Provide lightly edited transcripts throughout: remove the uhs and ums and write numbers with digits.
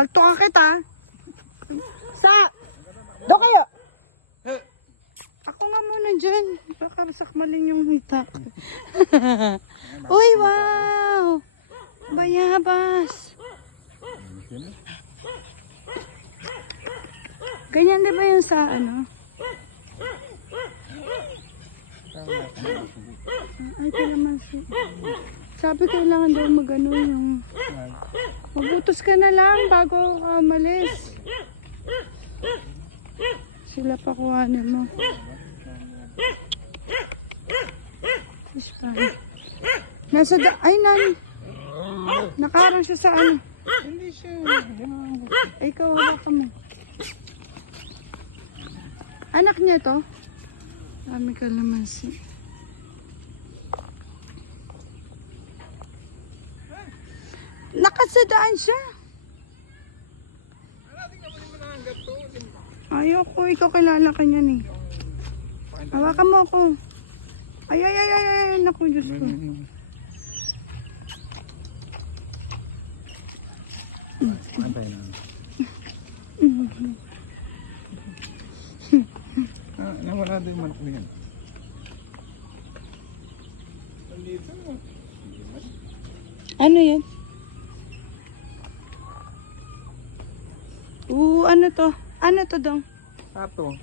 Kaltukan kita. Sa! Do kayo! Ako nga muna dyan. Baka sakmalin yung hitak. Uy, wow! Bayabas! Ganyan di ba yung sa ano? Ay, kalamansi. Sabi kailangan daw magano yung... Magutos ka na lang bago ka umalis. Sila pa kuhanin mo. Fish pan. Nasa da... Ay, nan. Nakarang siya sa ano. Hindi siya. Ay, ikaw wala ka mo. Anak niya to? Dami kalamansi. Nakasadaan siya. Ayoko, ikaw kilala ka niyan eh. Hawakan mo ako. Ay, ay, ay, ay, ay, naku, Diyos ko. Antay na. Nawala din man ko yan. Ano yan? Ano to? Ano to dong? Pato.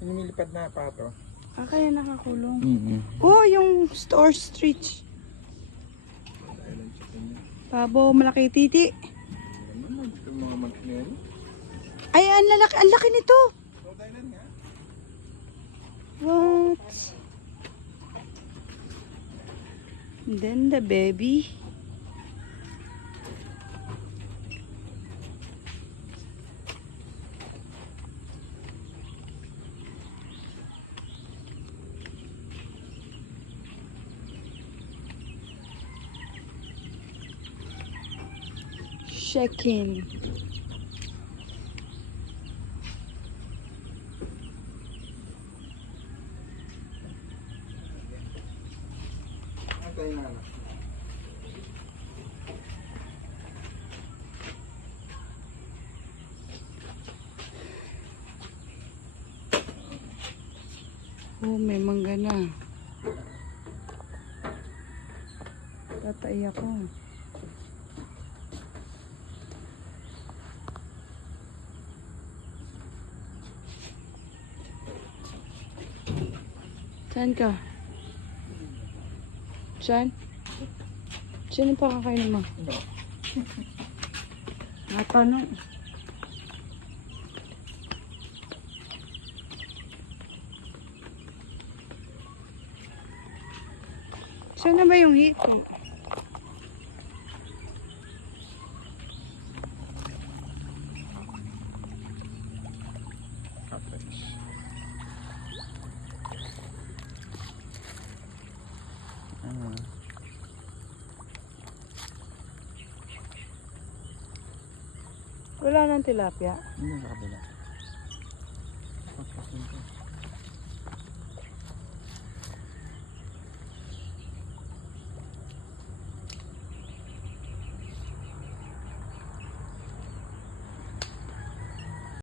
Lumilipad na pato. Kaya nakakulong. Mm-hmm. Yung store street. Pabo, malaki titi. Ay, ang laki nito. What? And then the baby. Check-in. Antay na. Oh, may mangga na. Tatay ako. Saan ka? Saan? Saan pa kakainin mo? Natanong. Saan na ba yung heat mo? Wala nang tilapia. Hindi sa kabila.